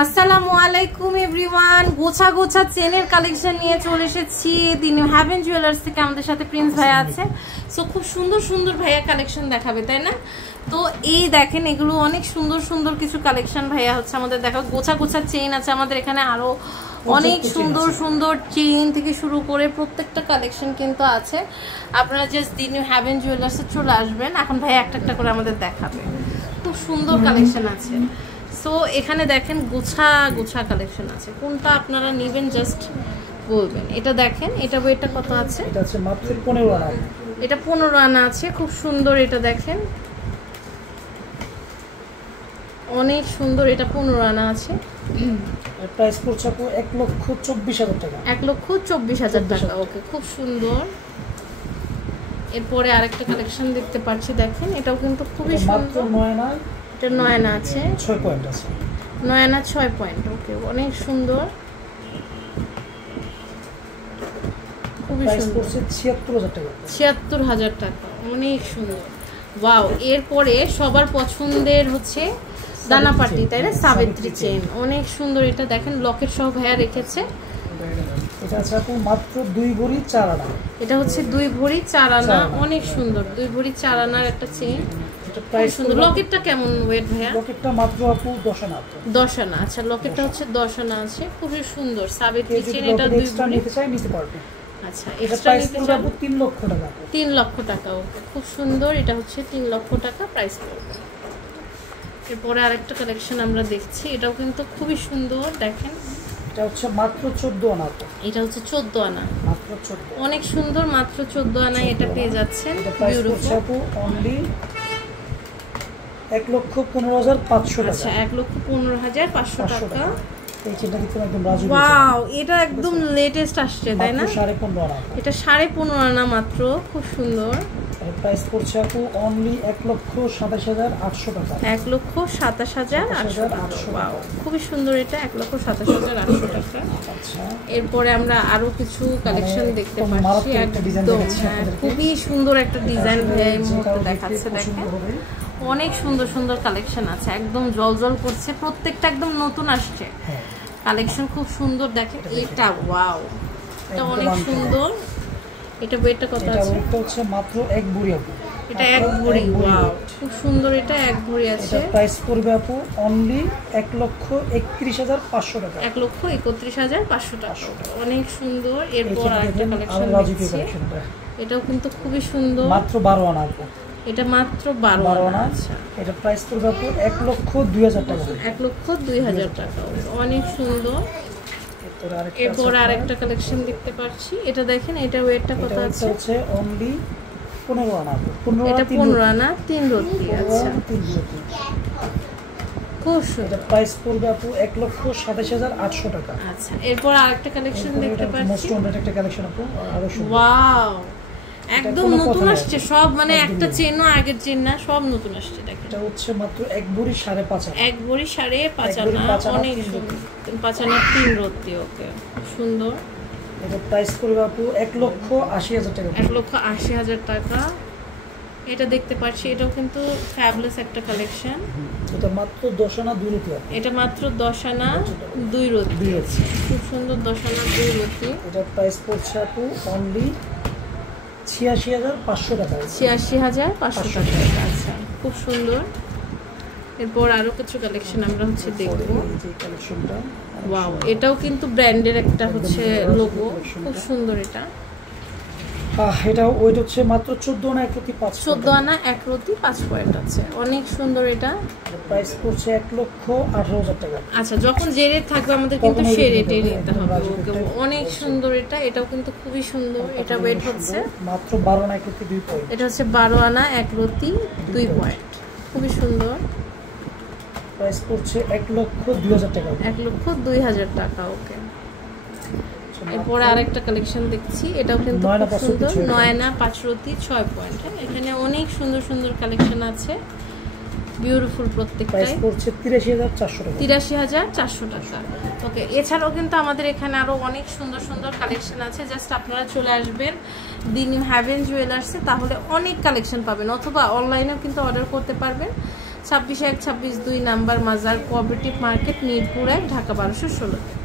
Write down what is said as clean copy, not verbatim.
আসসালামু আলাইকুম এভরিওয়ান, গোছা গোছা চেনের কালেকশন নিয়ে চলে এসেছি দিন হ্যাভেন জুয়েলার্স থেকে। আমাদের সাথে প্রিন্স ভাইয়া আছে। সো খুব সুন্দর সুন্দর ভাইয়া কালেকশন দেখাবে, তাই না? তো এই দেখেন, এগুলো অনেক সুন্দর সুন্দর কিছু কালেকশন ভাইয়া হচ্ছে আমাদের দেখাও। গোছা গোছা চেইন আছে আমাদের এখানে, আরো অনেক সুন্দর সুন্দর চেইন থেকে শুরু করে প্রত্যেকটা কালেকশন কিন্তু আছে। আপনারা জাস্ট দিন হ্যাভেন জুয়েলার্সে চলে আসবেন। এখন ভাইয়া একটা একটা করে আমাদের দেখাবে, খুব সুন্দর কালেকশন আছে। সো এখানে দেখেন গোছা গোছা কালেকশন আছে, কোনটা আপনারা নেবেন জাস্ট বলবেন। এটা দেখেন, এটা ওয়েটটা কত আছে? এটা আছে মাত্র 15 আনা। এটা 15 আনা আছে, খুব সুন্দর। এটা দেখেন অনেক সুন্দর, এটা 15 আনা আছে। এর প্রাইস পড়ছে আপু 1,24,000 টাকা। 1,24,000 টাকা। ওকে, খুব সুন্দর। এরপরে আরেকটা কালেকশন দেখতে পাচ্ছি, দেখেন এটাও কিন্তু খুবই মাত্র সুন্দর। 9 আনা, এটা 9 আনা আছে, 6 পয়েন্ট আছে। 9 আনা 6 পয়েন্ট। ওকে, অনেক সুন্দর, খুবই সুন্দর। 76,000 টাকা। 76,000 টাকা, অনেক সুন্দর। ওয়াও। এরপরে সবার পছন্দের হচ্ছে দানাপাটি, তাই না? সাবিত্রী চেন, অনেক সুন্দর। এটা দেখেন লকেট সহ ভাইয়া রেখেছে। এটা আছে আপু মাত্র 2 ভরি 4 আনা। এটা হচ্ছে 2 ভরি 4 আনা, অনেক সুন্দর। 2 ভরি 4 আনার একটা চেন, এটা প্রাইস সুন্দর। লকেটটা কেমন ওয়েট ভাইয়া? লকেটটা মাত্র আপু 10 আনা। 10 আনা। আচ্ছা, লকেটটা হচ্ছে 10 আনা আছে, খুবই সুন্দর। সাবিত্রী চেন, এটা 2 এক্সট্রা নিতে চাই নিতে পারবে। আচ্ছা, এটা এক্সট্রা প্রাইস নিতে পড়বে চান আপু 3 লক্ষ টাকা। 3 লক্ষ টাকা। ওকে, খুব সুন্দর। এটা হচ্ছে 3 লক্ষ টাকা প্রাইস পড়বে। এরপরে আরেকটা কালেকশন আমরা দেখছি, এটাও কিন্তু খুবই সুন্দর। দেখেন এটা হচ্ছে মাত্র 14 আনা। এটা হচ্ছে 14 আনা, মাত্র 14, অনেক সুন্দর। মাত্র 14 আনায় এটা পেয়ে যাচ্ছেন। এটা প্রাইস পড়ছে আপু অনলি 1,15,500 টাকা। আচ্ছা, 1,15,500 টাকা। এই চেনটা কিন্তু একদম রাজু। ওয়াও, এটা একদম লেটেস্ট আসছে, তাই না? 15.5 আনা। এটা 15.5 আনা মাত্র, খুব সুন্দর। এর প্রাইস পড়ছে আপু অনলি 1,27,800 টাকা। 1,27,800 টাকা। ওয়াও, খুবই সুন্দর। এটা 1,27,800 টাকা। আচ্ছা, এরপরে আমরা আরো কিছু কালেকশন দেখতে পাচ্ছি। একদম খুবই সুন্দর একটা ডিজাইন এই মুহূর্তে দেখাচ্ছে। দেখেন অনেক সুন্দর সুন্দর কালেকশন আছে, একদম জলজল করছে। প্রত্যেকটা একদম নতুন আসছে কালেকশন, খুব সুন্দর। দেখেন এটা, ওয়াও, এটা অনেক সুন্দর। এটা ওয়েটটা কত আছে? এটা হচ্ছে মাত্র 1 ভরি আপু। এটা 1 ভরি। ওয়াও, খুব সুন্দর। এটা 1 ভরি আছে। এটা প্রাইস পড়বে আপু অনলি 1,31,500 টাকা। 1,31,500 টাকা, অনেক সুন্দর। এরপর আরেকটা কালেকশন দেখছি, এটাও কিন্তু খুবই সুন্দর। মাত্র 12 আনা আপু। এটা মাত্র 12 আনা। আচ্ছা, এটা প্রাইস পড়বে আপু 1,02,000 টাকা। 1,02,000 টাকা, অনেক সুন্দর। এরপর আরেকটা কালেকশন দেখতে পাচ্ছি, এটা দেখেন, এটা ওয়েটটা কত আছে? হচ্ছে অনলি 15 আনা। এটা 15 আনা 3 রতি। আচ্ছা, খুব সুন্দর। প্রাইস পড়বে আপু 1,27,800 টাকা। আচ্ছা, এরপর আরেকটা কালেকশন দেখতে পাচ্ছি। মোস্ট ওয়ান্টেড একটা কালেকশন আপু, আরো সুন্দর। ওয়াও, একদম নতুন আসছে সব, মানে একটা চেনও আগের চেন না, সব নতুন আসছে। দেখেন এটা হচ্ছে মাত্র 1 ভরি 5.5 আনা। 1 ভরি 5.5 আনা, অনেক সুন্দর। 5 আনা 3 রতি। ওকে, খুব সুন্দর। এটা প্রাইস পড়বে আপু 1,80,000 টাকা। 1,80,000 টাকা। এটা দেখতে পাচ্ছি, এটাও কিন্তু ফ্যাবুলাস একটা কালেকশন। এটা মাত্র 10 আনা 2 রতি। এটা মাত্র 10 আনা 2 রতি। খুব সুন্দর, 10 আনা 2 রতি। এটা প্রাইস পড়ছে আপু অনলি 86,500 টাকা। 86,500 টাকা। আচ্ছা, খুব সুন্দর। এরপর আরো কিছু কালেকশন আমরা হচ্ছে দেখবো। এই কালেকশনটা, ওয়াও, এটাও কিন্তু ব্র্যান্ডের একটা হচ্ছে লোগো, খুব সুন্দর। এটা এটা ওয়েট হচ্ছে মাত্র 14 আনা 1 রতি 5। 14 আনা 1 রতি 5 পয়েন্ট আছে, অনেক সুন্দর। এটা প্রাইস পড়ছে 1,18,000 টাকা। আচ্ছা, যখন যে রেট থাকবে আমাদের কিন্তু সে রেটে নিতে হবে। ওকে, অনেক সুন্দর। এটা এটাও কিন্তু খুবই সুন্দর। এটা ওয়েট হচ্ছে মাত্র 12 আনা 1 রতি 2 পয়েন্ট। এটা হচ্ছে 12 আনা 1 রতি 2 পয়েন্ট, খুবই সুন্দর। প্রাইস পড়ছে 1,02,000 টাকা। 1,02,000 টাকা। ওকে, এরপর আরেকটা কালেকশন দেখছি, এটাও কিন্তু খুব সুন্দর। 9 আনা 5 রতি 6 পয়েন্ট। এখানে অনেক সুন্দর সুন্দর কালেকশন আছে, বিউটিফুল প্রত্যেকটাই। প্রাইস পড়ছে 83,400 টাকা। 83,400 টাকা। ওকে, এছাড়াও কিন্তু আমাদের এখানে আরো অনেক সুন্দর সুন্দর কালেকশন আছে। জাস্ট আপনারা চলে আসবেন দি নিউ হ্যাভেন জুয়েলার্সে, তাহলে অনেক কালেকশন পাবেন, অথবা অনলাইনেও কিন্তু অর্ডার করতে পারবেন। 26/1 26/2 নাম্বার, মাজার কোঅপারেটিভ মার্কেট, মিরপুর 1, ঢাকা 1216।